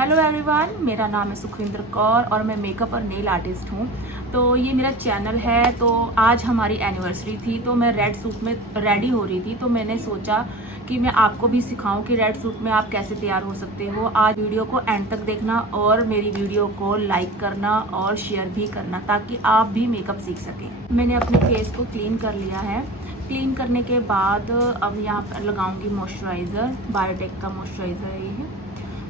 Hello everyone, मेरा नाम है सुखविंदर कौर और मैं मेकअप और नेल आर्टिस्ट हूँ। तो ये मेरा चैनल है। तो आज हमारी एनिवर्सरी थी, तो मैं रेड सूट में रेडी हो रही थी। तो मैंने सोचा कि मैं आपको भी सिखाऊं कि रेड सूट में आप कैसे तैयार हो सकते हो। आज वीडियो को एंड तक देखना और मेरी वीडियो को लाइक करना और शेयर भी करना, ताकि आप भी मेकअप सीख सकें। मैंने अपने फेस को क्लीन कर लिया है। क्लीन करने के बाद अब यहाँ पर लगाऊंगी मॉइस्चराइज़र। बायोटेक का मॉइस्चराइज़र है ये,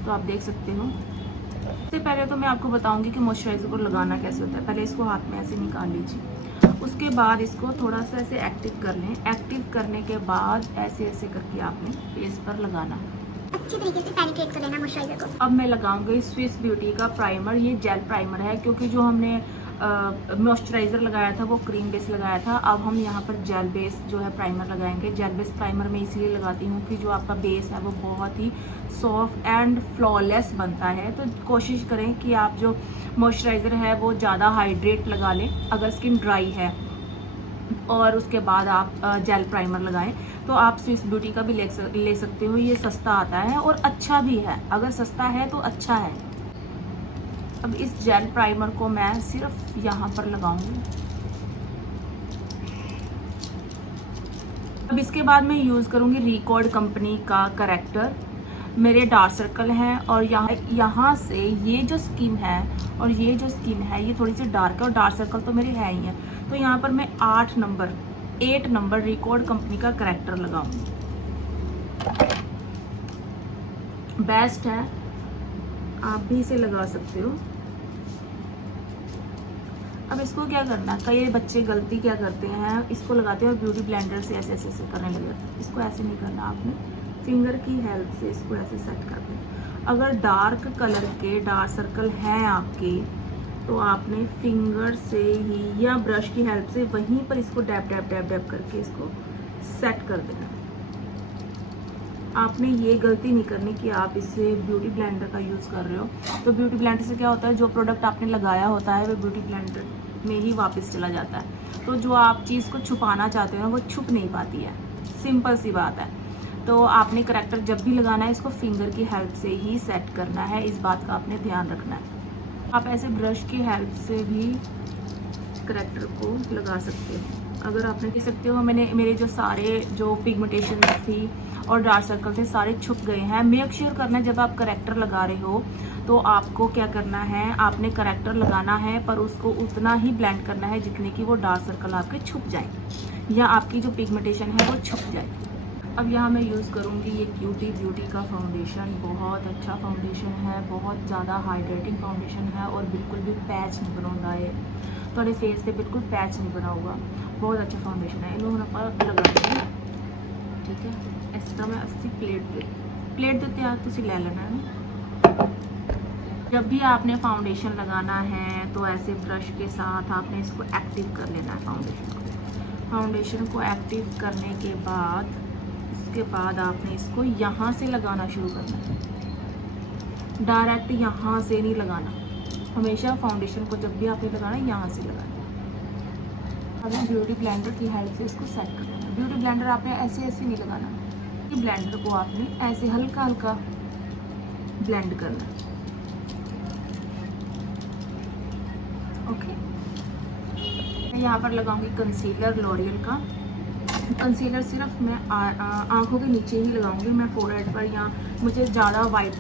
तो आप देख सकते हो। सबसे पहले तो मैं आपको बताऊंगी कि मॉइस्चराइज़र को लगाना कैसे होता है। पहले इसको हाथ में ऐसे निकाल लीजिए, उसके बाद इसको थोड़ा सा ऐसे एक्टिव कर लें। एक्टिव करने के बाद ऐसे ऐसे करके आपने फेस पर लगाना, अच्छे तरीके से पेनिट्रेट कर लेना मॉइस्चराइजर को। अब मैं लगाऊंगी स्विस ब्यूटी का प्राइमर। ये जेल प्राइमर है, क्योंकि जो हमने मॉइस्चराइज़र लगाया था वो क्रीम बेस लगाया था। अब हम यहाँ पर जेल बेस जो है प्राइमर लगाएंगे। जेल बेस प्राइमर मैं इसलिए लगाती हूँ कि जो आपका बेस है वो बहुत ही सॉफ्ट एंड फ्लॉलेस बनता है। तो कोशिश करें कि आप जो मॉइस्चराइज़र है वो ज़्यादा हाइड्रेट लगा लें अगर स्किन ड्राई है, और उसके बाद आप जेल प्राइमर लगाएं। तो आप स्विस ब्यूटी का भी ले सकते हो। ये सस्ता आता है और अच्छा भी है। अगर सस्ता है तो अच्छा है। अब इस जेल प्राइमर को मैं सिर्फ यहाँ पर लगाऊंगी। अब इसके बाद मैं यूज़ करूँगी रिकॉर्ड कंपनी का करेक्टर। मेरे डार्क सर्कल हैं और यहाँ से ये जो स्किन है और ये जो स्किन है ये थोड़ी सी डार्क है, और डार्क सर्कल तो मेरे हैं ही हैं। तो यहाँ पर मैं 8 नंबर रिकॉर्ड कंपनी का करेक्टर लगाऊंगी। बेस्ट है, आप भी इसे लगा सकते हो। अब इसको क्या करना, कई बच्चे गलती क्या करते हैं, इसको लगाते हैं और ब्यूटी ब्लेंडर से ऐसे ऐसे ऐसे करने लग जाते हैं। इसको ऐसे नहीं करना, आपने फिंगर की हेल्प से इसको ऐसे सेट कर दें। अगर डार्क कलर के डार्क सर्कल हैं आपके, तो आपने फिंगर से ही या ब्रश की हेल्प से वहीं पर इसको डैप डैप डैप डैप करके इसको सेट कर देना। आपने ये गलती नहीं करनी कि आप इससे ब्यूटी ब्लेंडर का यूज़ कर रहे हो। तो ब्यूटी ब्लेंडर से क्या होता है, जो प्रोडक्ट आपने लगाया होता है वो ब्यूटी ब्लेंडर में ही वापस चला जाता है। तो जो आप चीज़ को छुपाना चाहते हो वो छुप नहीं पाती है। सिंपल सी बात है। तो आपने करेक्टर जब भी लगाना है इसको फिंगर की हेल्प से ही सेट करना है। इस बात का आपने ध्यान रखना है। आप ऐसे ब्रश की हेल्प से भी करेक्टर को लगा सकते हो। अगर आपने देख सकते हो, मेरे जो सारे जो पिगमेंटेशन थी और डार्क सर्कल थे सारे छुप गए हैं। मेक श्योर करना है जब आप करेक्टर लगा रहे हो तो आपको क्या करना है, आपने करेक्टर लगाना है पर उसको उतना ही ब्लेंड करना है जितने कि वो डार्क सर्कल आपके छुप जाए या आपकी जो पिगमेंटेशन है वो छुप जाए। अब यहाँ मैं यूज़ करूँगी ये क्यूटी ब्यूटी का फाउंडेशन। बहुत अच्छा फाउंडेशन है, बहुत ज़्यादा हाइड्रेटिंग फाउंडेशन है और बिल्कुल भी पैच नहीं बनाता है। थोड़े फेस पे बिल्कुल पैच नहीं बना होगा। बहुत अच्छा फाउंडेशन है। इन पर लगाती हूँ, ठीक है। इस तरह मैं 80 प्लेट देते हैं, तो ले लेना है। जब भी आपने फाउंडेशन लगाना है तो ऐसे ब्रश के साथ आपने इसको एक्टिव कर लेना है। फाउंडेशन को एक्टिव करने के बाद इसके बाद आपने इसको यहाँ से लगाना शुरू करना है। डायरेक्ट यहाँ से नहीं लगाना। हमेशा फाउंडेशन को जब भी आपने लगाना है यहाँ से लगाना। अब ब्यूटी ब्लेंडर की हेल्प से इसको सेट कर लेना। ब्यूटी ब्लेंडर आपने ऐसे ऐसे नहीं लगाना। ब्लेंडर को आपने ऐसे हल्का हल्का ब्लेंड करना है। ओके, मैं यहाँ पर लगाऊंगी कंसीलर लॉरियल का। कंसीलर सिर्फ मैं आंखों के नीचे ही लगाऊंगी। मैं फोरहेड पर, या मुझे ज़्यादा वाइट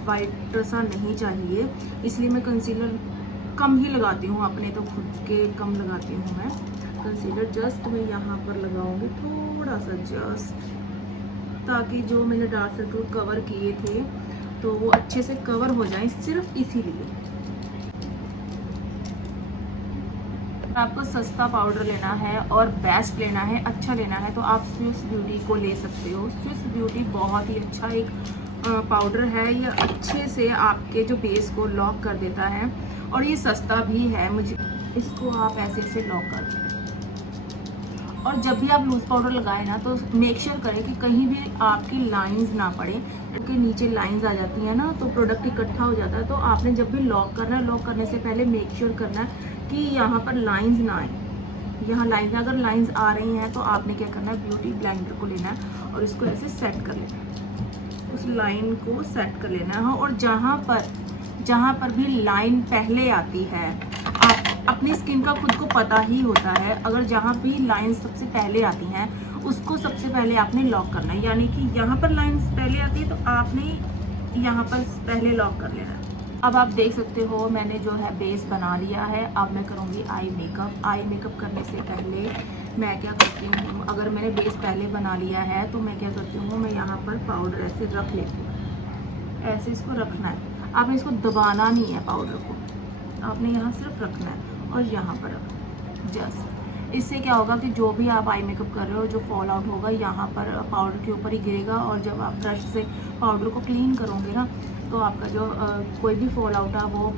सा नहीं चाहिए, इसलिए मैं कंसीलर कम ही लगाती हूँ। अपने तो खुद के कम लगाती हूँ मैं कंसीलर। जस्ट मैं यहाँ पर लगाऊंगी थोड़ा सा, जस्ट ताकि जो मैंने डार्क सर्कल कवर किए थे तो वो अच्छे से कवर हो जाए, सिर्फ इसीलिए। आपको सस्ता पाउडर लेना है और बेस्ट लेना है, अच्छा लेना है, तो आप स्विस ब्यूटी को ले सकते हो। स्विस ब्यूटी बहुत ही अच्छा एक पाउडर है। ये अच्छे से आपके जो बेस को लॉक कर देता है और ये सस्ता भी है। मुझे इसको आप ऐसे ऐसे लॉक कर दें। और जब भी आप लूज पाउडर लगाएं ना, तो मेक श्योर करें कि कहीं भी आपकी लाइंस ना पड़े, क्योंकि नीचे लाइंस आ जाती हैं ना तो प्रोडक्ट इकट्ठा हो जाता है। तो आपने जब भी लॉक करना है, लॉक करने से पहले मेक श्योर करना है कि यहाँ पर लाइंस ना आए। यहाँ लाइंस, अगर लाइंस आ रही हैं तो आपने क्या करना है, ब्यूटी ब्लेंडर को लेना है और इसको ऐसे सेट कर लेना है। उस लाइन को सेट कर लेना है। और जहाँ पर जहाँ पर भी लाइन पहले आती है, आप अपनी स्किन का खुद को पता ही होता है, अगर जहाँ भी लाइन सबसे पहले आती हैं उसको सबसे पहले आपने लॉक करना है। यानी कि यहाँ पर लाइन पहले आती है तो आपने यहाँ पर पहले लॉक कर लेना है। अब आप देख सकते हो मैंने जो है बेस बना लिया है। अब मैं करूँगी आई मेकअप। आई मेकअप करने से पहले मैं क्या करती हूँ, अगर मैंने बेस पहले बना लिया है तो मैं क्या करती हूँ, मैं यहाँ पर पाउडर ऐसे रख लेती हूँ। ऐसे इसको रखना है, आपने इसको दबाना नहीं है पाउडर को, आपने यहाँ सिर्फ रखना है और यहाँ पर रखना जस्ट। इससे क्या होगा कि जो भी आप आई मेकअप कर रहे हो, जो फॉल आउट होगा यहाँ पर पाउडर के ऊपर ही गिरेगा, और जब आप ब्रश से पाउडर को क्लीन करोगे ना तो आपका जो कोई भी फॉल आउट है वो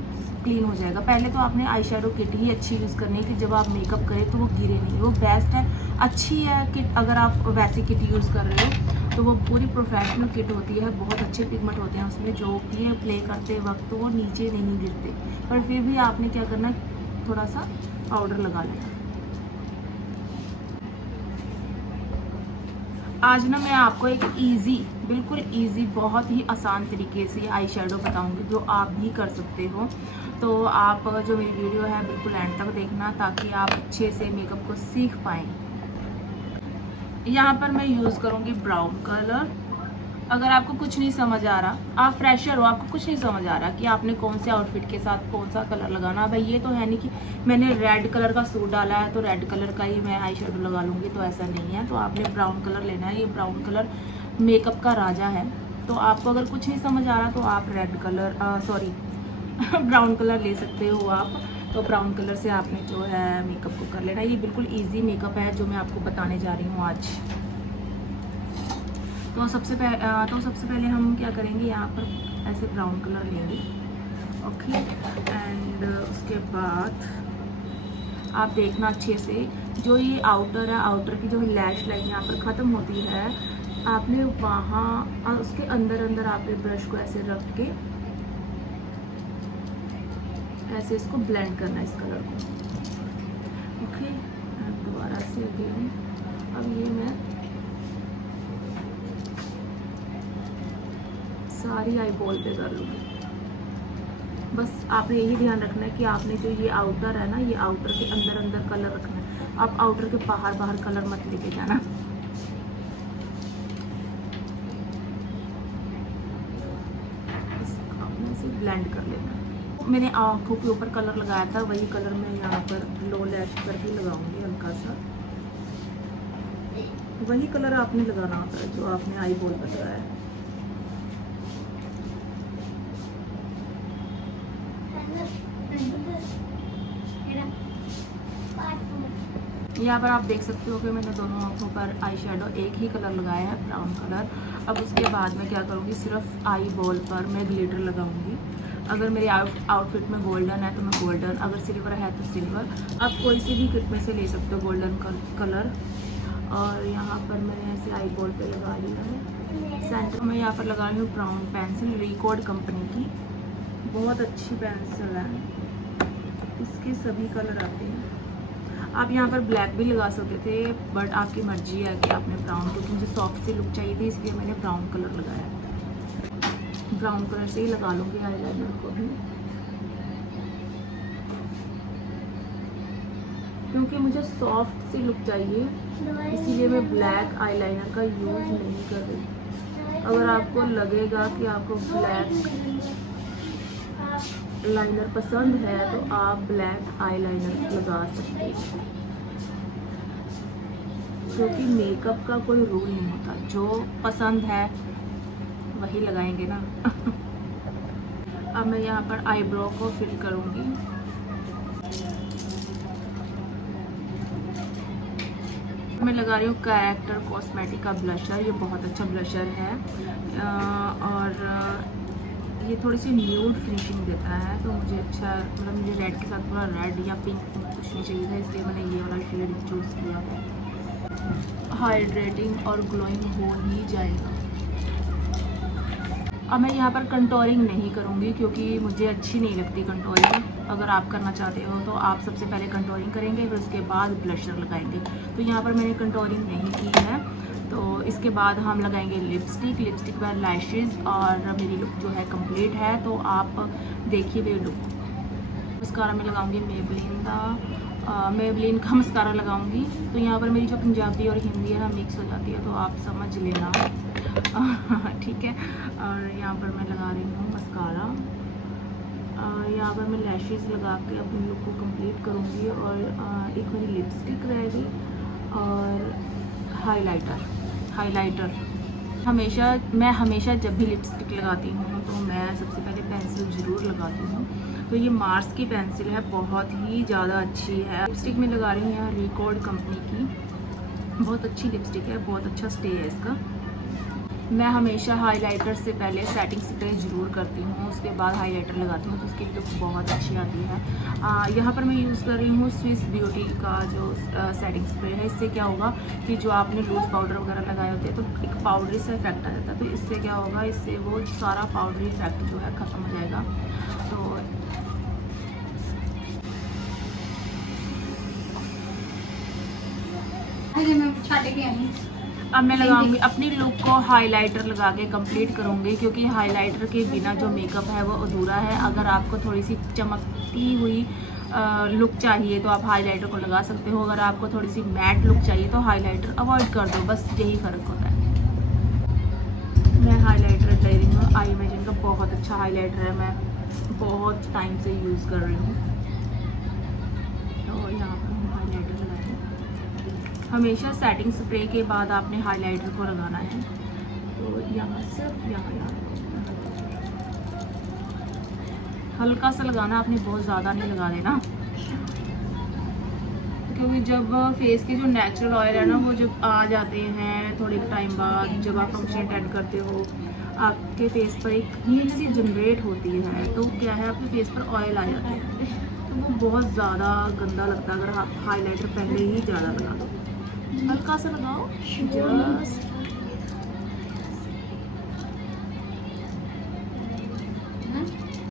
क्लीन हो जाएगा। पहले तो आपने आई शेडो किट ही अच्छी यूज़ करनी है कि जब आप मेकअप करें तो वो गिरे नहीं, वो बेस्ट है, अच्छी है किट। अगर आप वैसी किट यूज़ कर रहे हो तो वो पूरी प्रोफेशनल किट होती है, बहुत अच्छे पिगमेंट होते हैं उसमें, जो कि प्ले करते वक्त तो वो नीचे नहीं गिरते। पर फिर भी आपने क्या करना है, थोड़ा सा पाउडर लगा लेना। आज ना मैं आपको एक इजी, बिल्कुल इजी, बहुत ही आसान तरीके से आई शेडो बताऊँगी जो आप भी कर सकते हो। तो आप जो मेरी वीडियो है बिल्कुल एंड तक देखना ताकि आप अच्छे से मेकअप को सीख पाएँ। यहाँ पर मैं यूज़ करूँगी ब्राउन कलर। अगर आपको कुछ नहीं समझ आ रहा, आप फ्रेशर हो, आपको कुछ नहीं समझ आ रहा कि आपने कौन से आउटफिट के साथ कौन सा कलर लगाना, भाई ये तो है नहीं कि मैंने रेड कलर का सूट डाला है तो रेड कलर का ही मैं आई शेडो लगा लूँगी, तो ऐसा नहीं है। तो आपने ब्राउन कलर लेना है, ये ब्राउन कलर मेकअप का राजा है। तो आपको अगर कुछ नहीं समझ आ रहा तो आप रेड कलर ब्राउन कलर ले सकते हो आप। तो ब्राउन कलर से आपने जो है मेकअप को कर लेना। ये बिल्कुल ईजी मेकअप है जो मैं आपको बताने जा रही हूँ आज। तो सबसे पहले हम क्या करेंगे, यहाँ पर ऐसे ब्राउन कलर लेंगे, ओके। एंड उसके बाद आप देखना अच्छे से, जो ये आउटर है, आउटर की जो लैश लाइन यहाँ पर ख़त्म होती है, आपने वहाँ उसके अंदर अंदर आपने ब्रश को ऐसे रख के ऐसे इसको ब्लेंड करना है इस कलर को, ओके। दोबारा से अगेन, अब ये मैं सारी आई बॉल पे कर लूँगी। बस आपने यही ध्यान रखना है कि आपने जो ये आउटर है ना, ये आउटर के अंदर अंदर कलर रखना है, आप आउटर के बाहर बाहर कलर मत लेके जाना। आपने इसे ब्लेंड कर लेना। मैंने आँखों के ऊपर कलर लगाया था, वही कलर मैं यहाँ पर लो लैश पर भी लगाऊंगी हल्का सा। वही कलर आपने लगाना होता है जो आपने आई बॉल पर लगाया है। यहाँ पर आप देख सकते हो कि मैंने दोनों आँखों पर आई शेडो एक ही कलर लगाया है, ब्राउन कलर। अब उसके बाद मैं क्या करूँगी, सिर्फ आई बॉल पर मैं ग्लिटर लगाऊंगी। अगर मेरे आउटफिट में गोल्डन है तो मैं गोल्डन, अगर सिल्वर है तो सिल्वर, आप कोई सी भी किट में से ले सकते हो गोल्डन कलर। और यहाँ पर मैंने ऐसे आई बॉल पे लगा लिया है। सेंटर में यहाँ पर लगा रही हूँ ब्राउन पेंसिल, रिकॉर्ड कंपनी की, बहुत अच्छी पेंसिल है, इसके सभी कलर आते हैं। आप यहाँ पर ब्लैक भी लगा सकते थे, बट आपकी मर्जी है कि आपने ब्राउन, क्योंकि मुझे सॉफ्ट सी लुक चाहिए थी इसलिए मैंने ब्राउन कलर लगाया। ब्राउन कलर से ही लगा लूँगी आईलाइनर को भी, क्योंकि मुझे सॉफ्ट सी लुक चाहिए, इसीलिए मैं ब्लैक आईलाइनर का यूज़ नहीं कर रही। अगर आपको लगेगा कि आपको ब्लैक लाइनर पसंद है तो आप ब्लैक आईलाइनर लगा सकते हैं, क्योंकि मेकअप का कोई रूल नहीं होता, जो पसंद है वही लगाएंगे ना। अब मैं यहाँ पर आईब्रो को फिल करूँगी। मैं लगा रही हूँ कैरेक्टर कॉस्मेटिक का ब्लशर, ये बहुत अच्छा ब्लशर है और ये थोड़ी सी न्यूड फिनिशिंग देता है, तो मुझे अच्छा, मतलब मुझे रेड के साथ थोड़ा रेड या पिंक कुछ नहीं चाहिए था, इसलिए मैंने ये वाला शेड चूज़ किया है। हाइड्रेटिंग और ग्लोइंग हो ही जाएगा। अब मैं यहाँ पर कंटोरिंग नहीं करूँगी क्योंकि मुझे अच्छी नहीं लगती कंटोरिंग। अगर आप करना चाहते हो तो आप सबसे पहले कंटोरिंग करेंगे, फिर उसके बाद ब्लशर लगाएंगे। तो यहाँ पर मैंने कंटोरिंग नहीं की है, तो इसके बाद हम लगाएंगे लिपस्टिक पर लैशेज़ और मेरी लुक जो है कंप्लीट है। तो आप देखिए मेरी लुक। मस्कारा में लगाऊंगी मेबलिन का मस्कारा लगाऊंगी। तो यहाँ पर मेरी जो पंजाबी और हिंदी है ना मिक्स हो जाती है, तो आप समझ लेना ठीक है। और यहाँ पर मैं लगा रही हूँ मस्कारा। यहाँ पर मैं लैशेज़ लगा के अपनी लुक को कंप्लीट करूँगी। और एक मेरी लिपस्टिक रहेगी और हाइलाइटर। मैं हमेशा जब भी लिपस्टिक लगाती हूँ तो मैं सबसे पहले पेंसिल ज़रूर लगाती हूँ। तो ये मार्स की पेंसिल है, बहुत ही ज़्यादा अच्छी है। लिपस्टिक में लगा रही हूँ रिकॉर्ड कंपनी की, बहुत अच्छी लिपस्टिक है, बहुत अच्छा स्टे है इसका। मैं हमेशा हाइलाइटर से पहले सेटिंग स्प्रे ज़रूर करती हूँ, उसके बाद हाइलाइटर लगाती हूँ, तो उसकी लुक बहुत अच्छी आती है। यहाँ पर मैं यूज़ कर रही हूँ स्विस ब्यूटी का जो सेटिंग स्प्रे है। इससे क्या होगा कि जो आपने लूज़ पाउडर वगैरह लगाए होते हैं तो एक पाउडरी सा इफेक्ट आ जाता है। तो इससे क्या होगा, इससे वो सारा पाउडरी इफेक्ट जो है ख़त्म हो जाएगा। तो अब मैं लगाऊंगी अपनी लुक को हाइलाइटर लगा के कंप्लीट करूंगी, क्योंकि हाइलाइटर के बिना जो मेकअप है वो अधूरा है। अगर आपको थोड़ी सी चमकती हुई लुक चाहिए तो आप हाइलाइटर को लगा सकते हो। अगर आपको थोड़ी सी मैट लुक चाहिए तो हाइलाइटर अवॉइड कर दो, बस यही फ़र्क होता है। मैं हाइलाइटर ले रही हूँ आई इमेजिन का, बहुत अच्छा हाइलाइटर है, मैं बहुत टाइम से यूज़ कर रही हूँ। तो यहाँ पर हम हाइलाइटर लगाते हैं। हमेशा सेटिंग स्प्रे के बाद आपने हाइलाइटर को लगाना है। तो यहाँ सिर्फ यहाँ हल्का सा लगाना, आपने बहुत ज़्यादा नहीं लगा देना, क्योंकि जब फेस के जो नेचुरल ऑयल है ना वो जब आ जाते हैं थोड़े टाइम बाद, जब आप फंक्शन अटेंड करते हो, आपके फेस पर एक हीट सी जनरेट होती है। तो क्या है, आपके फेस पर ऑयल आ जाते हैं, तो वो बहुत ज़्यादा गंदा लगता है अगर आप हाइलाइटर पहले ही ज़्यादा लगा दो। हल्का सा लगाओ, जस्ट